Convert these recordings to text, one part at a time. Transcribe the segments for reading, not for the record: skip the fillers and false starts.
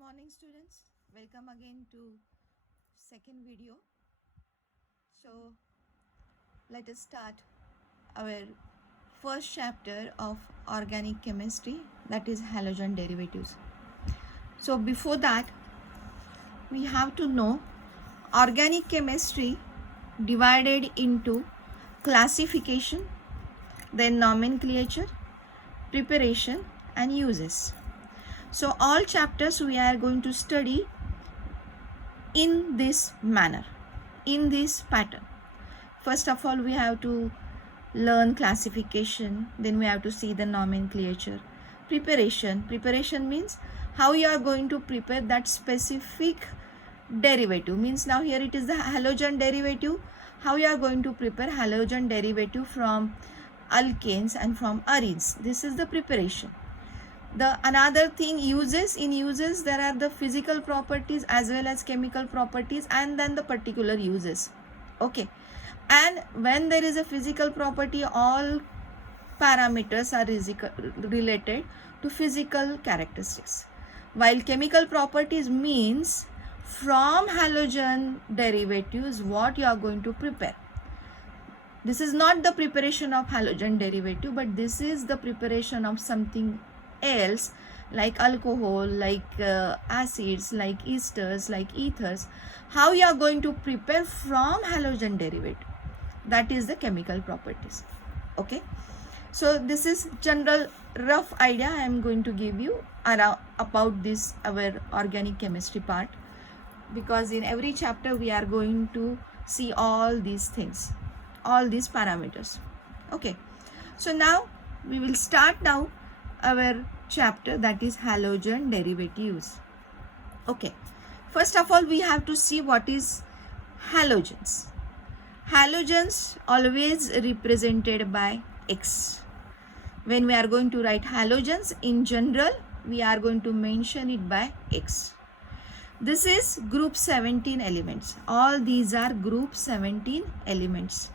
morning students, welcome again to second video. So let us start our first chapter of organic chemistry, that is halogen derivatives. So before that we have to know organic chemistry divided into classification, then nomenclature, preparation and uses. So all chapters we are going to study in this manner, in this pattern. First of all, we have to learn classification, then we have to see the nomenclature. Preparation means how you are going to prepare that specific derivative. Means now here it is the halogen derivative. How you are going to prepare halogen derivative from alkanes and from arenes. This is the preparation. The another thing, uses. In uses there are the physical properties as well as chemical properties and then the particular uses. Okay, and when there is a physical property, all parameters are related to physical characteristics, while chemical properties means from halogen derivatives what you are going to prepare. This is not the preparation of halogen derivative, but this is the preparation of something else, like alcohol, like acids, like esters, like ethers. How you are going to prepare from halogen derivative, that is the chemical properties. Okay, so this is general rough idea I am going to give you about this our organic chemistry part, because in every chapter we are going to see all these things, all these parameters. Okay, so now we will start now our chapter, that is halogen derivatives. Okay, first of all we have to see what is halogens. Halogens always represented by X. When we are going to write halogens in general, we are going to mention it by X. This is group 17 elements. All these are group 17 elements.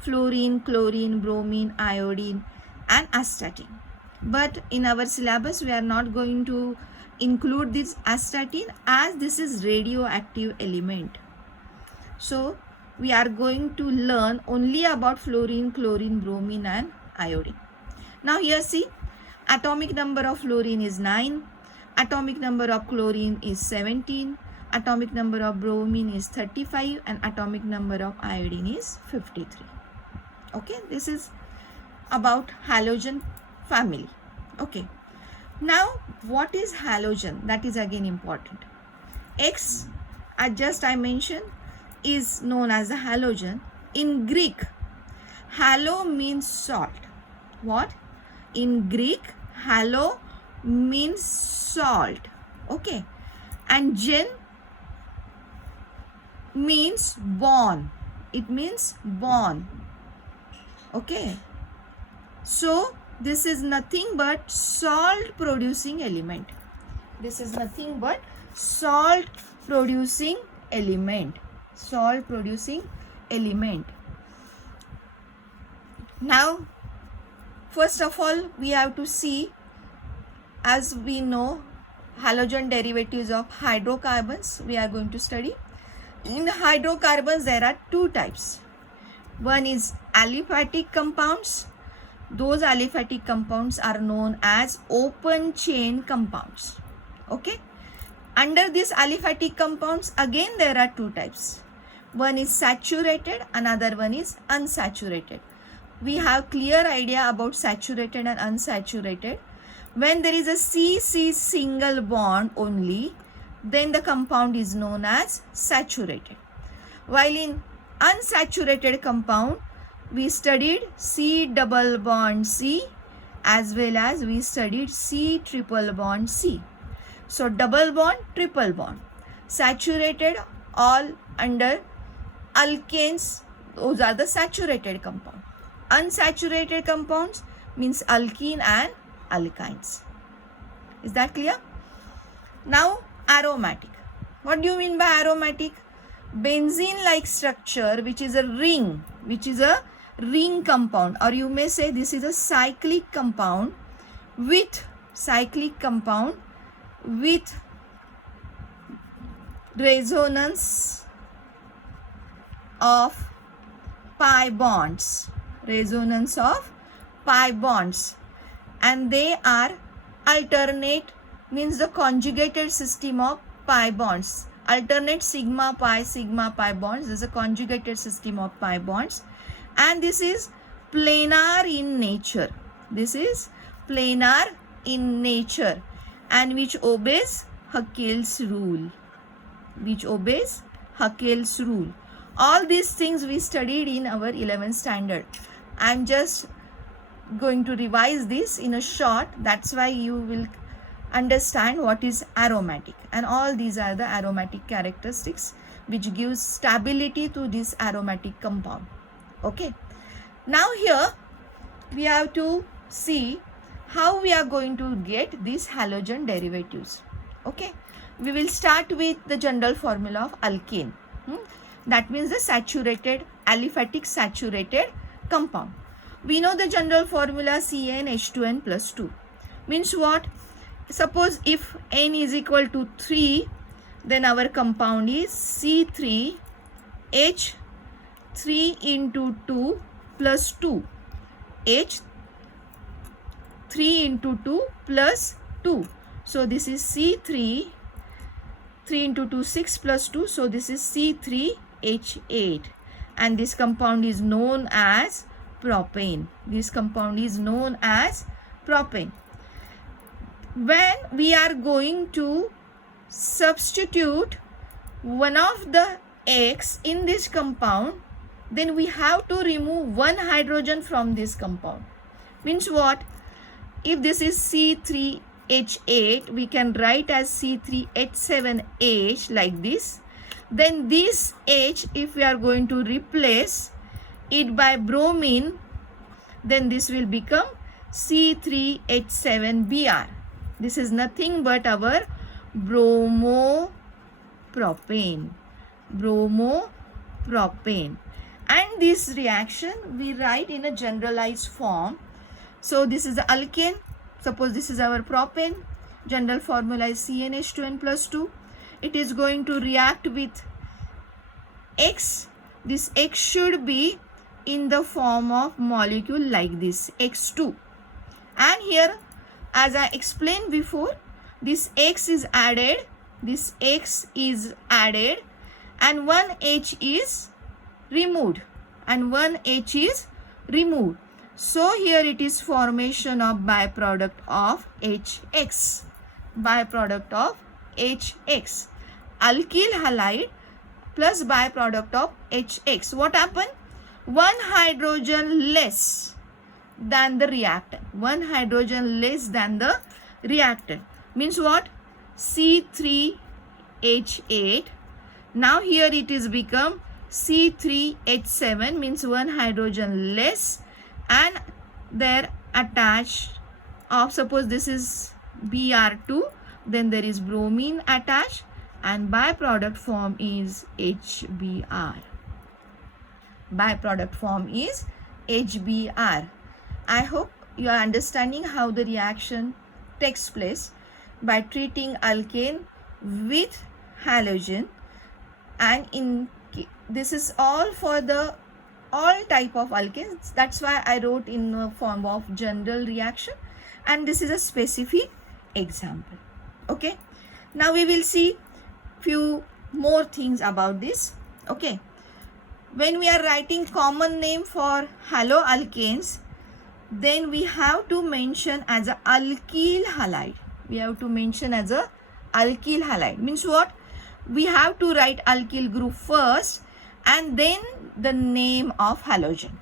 Fluorine, chlorine, bromine, iodine and astatine. But in our syllabus we are not going to include this astatine as this is radioactive element. So we are going to learn only about fluorine, chlorine, bromine and iodine. Now here see, atomic number of fluorine is 9, atomic number of chlorine is 17, atomic number of bromine is 35 and atomic number of iodine is 53. Okay, this is about halogen family. Okay, now what is halogen? That is again important. X, as just I mentioned, is known as a halogen. In Greek, halo means salt. What? In Greek, halo means salt. Okay, and gen means born. It means born. Okay, so this is nothing but salt producing element. This is nothing but salt producing element. Salt producing element. Now first of all we have to see, as we know, halogen derivatives of hydrocarbons we are going to study. In hydrocarbons there are two types. One is aliphatic compounds. Those aliphatic compounds are known as open chain compounds. Okay, under these aliphatic compounds again there are two types. One is saturated, another one is unsaturated. We have clear idea about saturated and unsaturated. When there is a C-C single bond only, then the compound is known as saturated. While in unsaturated compound we studied C double bond C as well as we studied C triple bond C. So double bond, triple bond. Saturated all under alkanes, those are the saturated compound. Unsaturated compounds means alkene and alkynes. Is that clear? Now aromatic. What do you mean by aromatic? Benzene like structure, which is a ring compound, or you may say this is a cyclic compound with resonance of pi bonds, resonance of pi bonds, and they are alternate, means the conjugated system of pi bonds, alternate sigma pi bonds. This is a conjugated system of pi bonds, and this is planar in nature. This is planar in nature, and which obeys Haeckel's rule, which obeys Haeckel's rule. All these things we studied in our 11th standard. I am just going to revise this in a short. That's why you will understand what is aromatic, and all these are the aromatic characteristics which gives stability to this aromatic compound. Okay, now here we have to see how we are going to get these halogen derivatives. Okay, we will start with the general formula of alkane. That means the saturated, aliphatic saturated compound. We know the general formula CnH2n plus 2. Means what? Suppose if n is equal to 3, then our compound is C3H3 into 2 plus 2. H 3 into 2 plus 2. So this is C3, 3 into 2, 6 plus 2. So this is C3H8. And this compound is known as propane. This compound is known as propane. When we are going to substitute one of the X in this compound, then we have to remove one hydrogen from this compound. Means what? If this is C3H8, we can write as C3H7H like this. Then this H, if we are going to replace it by bromine, then this will become C3H7Br. This is nothing but our bromopropane. Bromopropane. And this reaction we write in a generalized form. So this is the alkane. Suppose this is our propane. General formula is CnH2n plus 2. It is going to react with X. This X should be in the form of molecule like this, X2. And here, as I explained before, this X is added, and one H is removed, So here it is formation of byproduct of HX, alkyl halide plus byproduct of HX. What happened? One hydrogen less than the reactant. Means what? C3H8. Now here it is become C3H7, means one hydrogen less, and there attached of, suppose this is Br2, then there is bromine attached, and byproduct form is HBr. I hope you are understanding how the reaction takes place by treating alkane with halogen, and this is all for the all type of alkanes. That's why I wrote in the form of general reaction, and this is a specific example. Okay, now we will see few more things about this. Okay, when we are writing common name for haloalkanes, then we have to mention as a alkyl halide. Means what? We have to write alkyl group first, and then the name of halogen.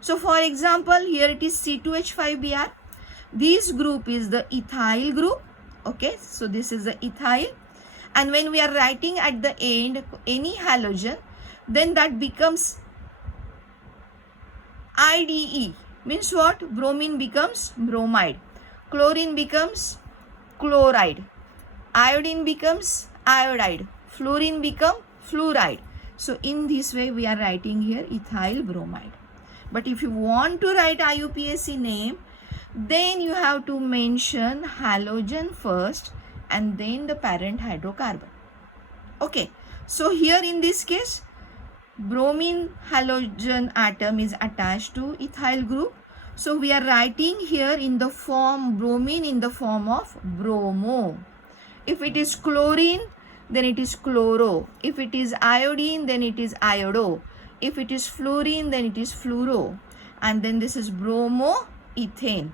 So for example, here it is C2H5Br. This group is the ethyl group. Okay, so this is the ethyl. And when we are writing at the end any halogen, then that becomes IDE. Means what? Bromine becomes bromide. Chlorine becomes chloride. Iodine becomes iodide. Fluorine becomes fluoride. So in this way we are writing here ethyl bromide. But if you want to write IUPAC name, then you have to mention halogen first and then the parent hydrocarbon. Okay, so here in this case, bromine halogen atom is attached to ethyl group. So we are writing here in the form bromine in the form of bromo. If it is chlorine, then it is chloro. If it is iodine, then it is iodo. If it is fluorine, then it is fluoro. And then this is bromoethane.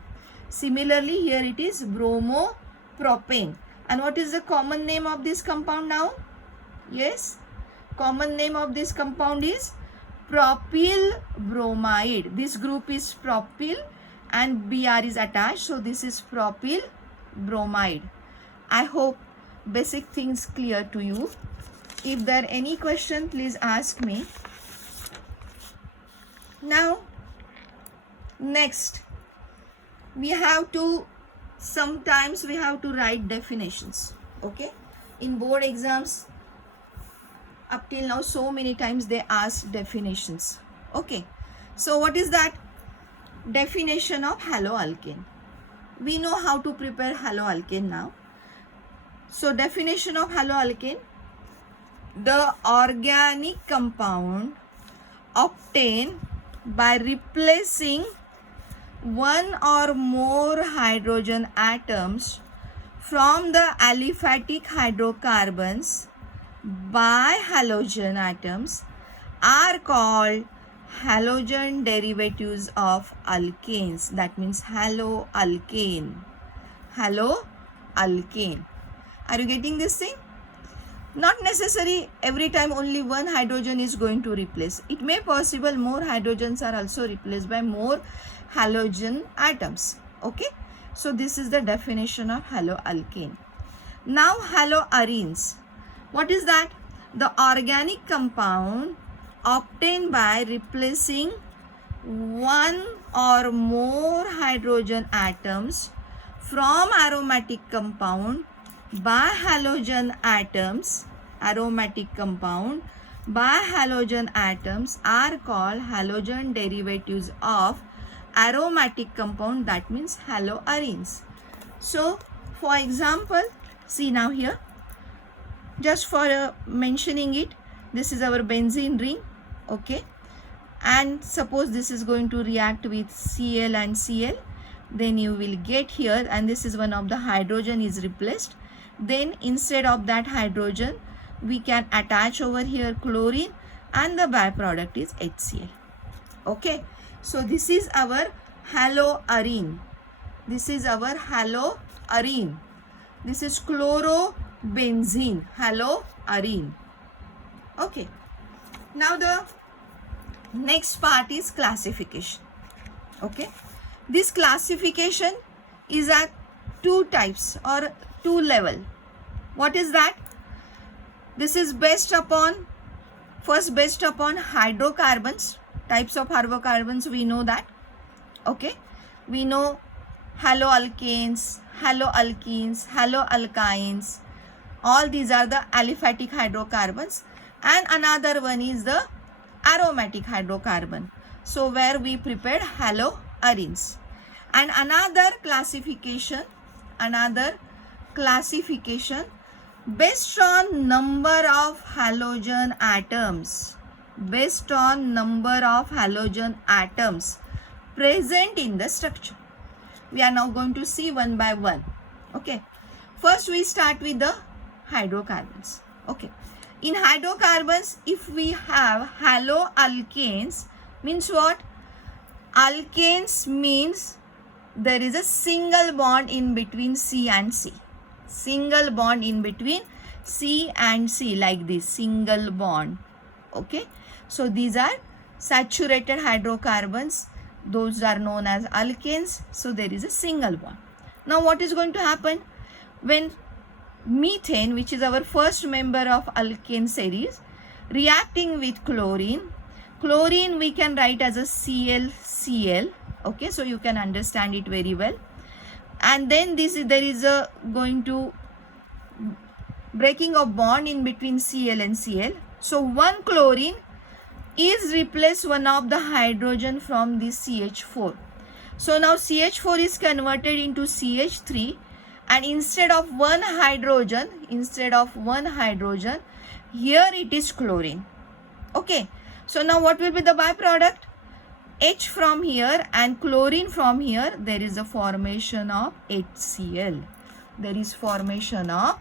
Similarly, here it is bromopropane. And what is the common name of this compound now? Yes, common name of this compound is propyl bromide. This group is propyl and Br is attached. So this is propyl bromide. I hope basic things clear to you. If there are any question, please ask me. Now, next, sometimes we have to write definitions. Okay, in board exams, up till now, so many times they ask definitions. Okay, so what is that? Definition of haloalkane. We know how to prepare haloalkane now. So definition of haloalkane: the organic compound obtained by replacing one or more hydrogen atoms from the aliphatic hydrocarbons by halogen atoms are called halogen derivatives of alkanes. That means haloalkane. Haloalkane. Are you getting this thing? Not necessary every time only one hydrogen is going to replace. It may possible more hydrogens are also replaced by more halogen atoms. Okay. So this is the definition of haloalkane. Now haloarenes. What is that? The organic compound obtained by replacing one or more hydrogen atoms from aromatic compound by halogen atoms. Aromatic compound by halogen atoms are called halogen derivatives of aromatic compound. That means haloarenes. So for example, see now here, just for mentioning it, this is our benzene ring. Okay, and suppose this is going to react with Cl and Cl, then you will get here, and this is one of the hydrogen is replaced. Then instead of that hydrogen, we can attach over here chlorine, and the byproduct is HCl. Okay, so this is our haloarene. This is our haloarene. This is chlorobenzene, haloarene. Okay, now the next part is classification. Okay, this classification is at two types or two level. What is that? This is based upon hydrocarbons, types of hydrocarbons. We know that. Okay, we know haloalkanes, haloalkenes, haloalkynes. All these are the aliphatic hydrocarbons, and another one is the aromatic hydrocarbon. So where we prepared haloarenes. And another classification based on number of halogen atoms. Based on number of halogen atoms present in the structure. We are now going to see one by one. Okay, first we start with the hydrocarbons. Okay, in hydrocarbons, if we have haloalkanes, means what? Alkanes means there is a single bond in between C and C. Single bond in between C and C, like this, single bond. Okay, so these are saturated hydrocarbons. Those are known as alkanes. So there is a single bond. Now what is going to happen? When methane, which is our first member of alkane series, reacting with chlorine we can write as a ClCl. Okay, so you can understand it very well. And then there is a going to breaking of bond in between Cl and Cl. So one chlorine is replaced one of the hydrogen from this CH4. So now CH4 is converted into CH3, and instead of one hydrogen, here it is chlorine. Okay, so now what will be the byproduct? H from here and chlorine from here, there is a formation of HCl. There is formation of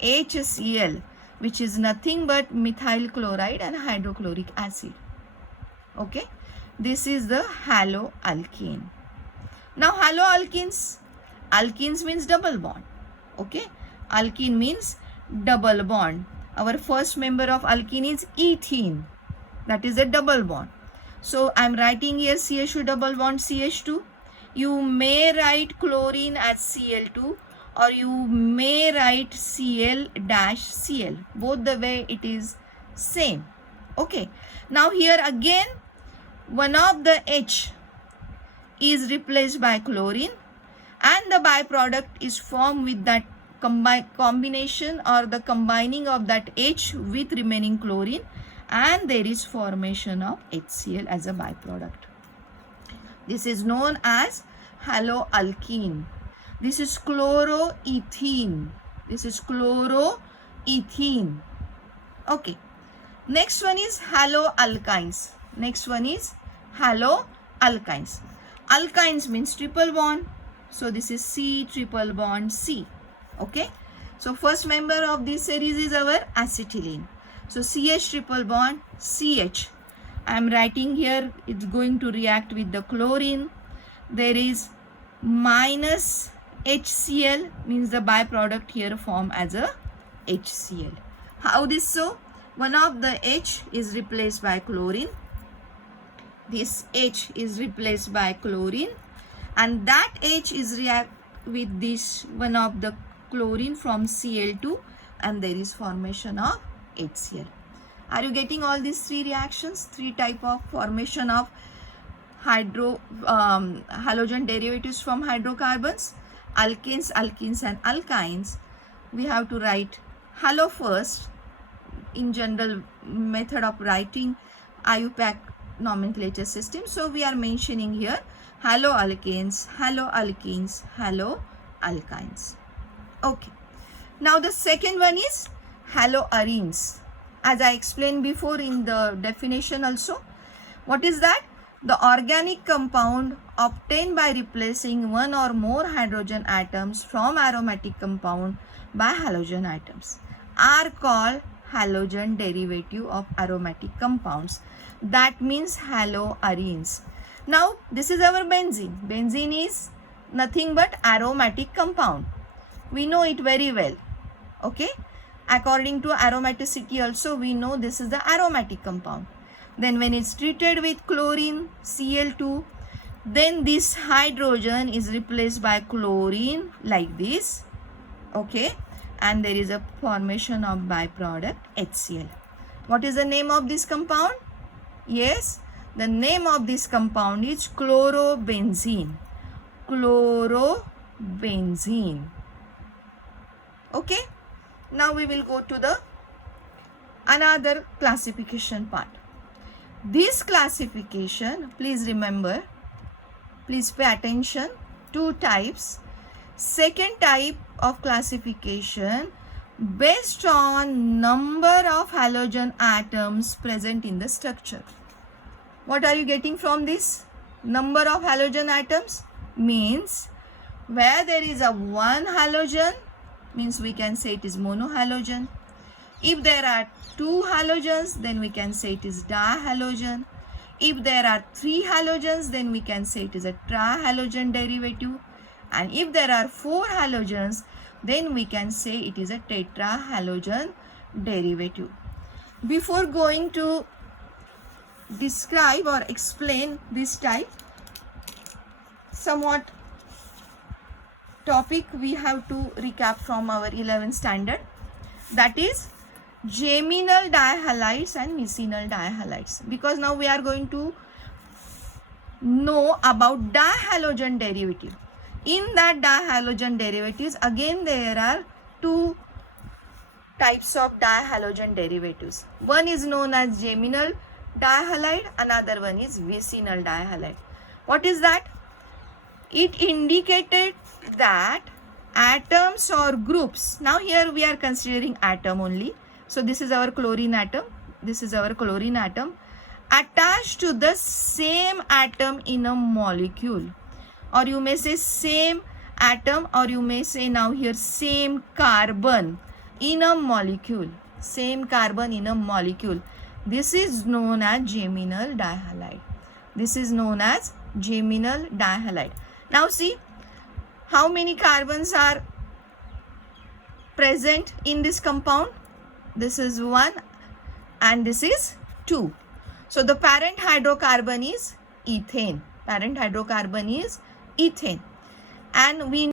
HCl, which is nothing but methyl chloride and hydrochloric acid. Okay, this is the haloalkane. Now haloalkenes, alkenes means double bond. Okay, alkene means double bond. Our first member of alkene is ethene, that is a double bond. So I am writing here CH2 double bond CH2. You may write chlorine as Cl2 or you may write Cl dash Cl. Both the way it is same. Okay. Now here again one of the H is replaced by chlorine and the byproduct is formed with that combination or the combining of that H with remaining chlorine, and there is formation of HCl as a byproduct. This is known as haloalkene. This is chloroethene. Okay. Next one is haloalkynes. Alkynes means triple bond. So this is C triple bond C. Okay. So first member of this series is our acetylene. So CH triple bond CH. I am writing here, it's going to react with the chlorine. There is minus HCl, means the byproduct here form as a HCl. How this so? One of the H is replaced by chlorine. This H is replaced by chlorine and that H is react with this one of the chlorine from Cl2 and there is formation of HCl. Are you getting all these three reactions? Three type of formation of halogen derivatives from hydrocarbons, alkanes, alkenes and alkynes. We have to write halo first in general method of writing IUPAC nomenclature system. So we are mentioning here haloalkanes, haloalkenes, haloalkynes. Okay. Now the second one is haloarenes. As I explained before in the definition also. What is that? The organic compound obtained by replacing one or more hydrogen atoms from aromatic compound by halogen atoms are called halogen derivative of aromatic compounds. That means haloarenes. Now this is our benzene. Benzene is nothing but aromatic compound. We know it very well. Okay. According to aromaticity also we know this is the aromatic compound. Then when it's treated with chlorine Cl2, then this hydrogen is replaced by chlorine like this. Okay. And there is a formation of byproduct HCl. What is the name of this compound? Yes, the name of this compound is chlorobenzene. Okay. Now we will go to the another classification part. This classification, please remember, please pay attention, two types. Second type of classification based on number of halogen atoms present in the structure. What are you getting from this? Number of halogen atoms means where there is a one halogen, means we can say it is monohalogen. If there are two halogens, then we can say it is dihalogen. If there are three halogens, then we can say it is a trihalogen derivative. And if there are four halogens, then we can say it is a tetrahalogen derivative. Before going to describe or explain this type, somewhat topic we have to recap from our 11th standard, that is geminal dihalides and miscinyl dihalides, because now we are going to know about dihalogen derivative. In that dihalogen derivatives, again there are two types of dihalogen derivatives. One is known as geminal dihalide, another one is vicinal dihalide. What is that? It indicated that atoms or groups. Now here we are considering atom only. So this is our chlorine atom. This is our chlorine atom attached to the same atom in a molecule, or you may say same atom, or you may say now here same carbon in a molecule. Same carbon in a molecule. This is known as geminal dihalide. This is known as geminal dihalide. Now see how many carbons are present in this compound. This is 1 and this is 2. So the parent hydrocarbon is ethane. Parent hydrocarbon is ethane. And we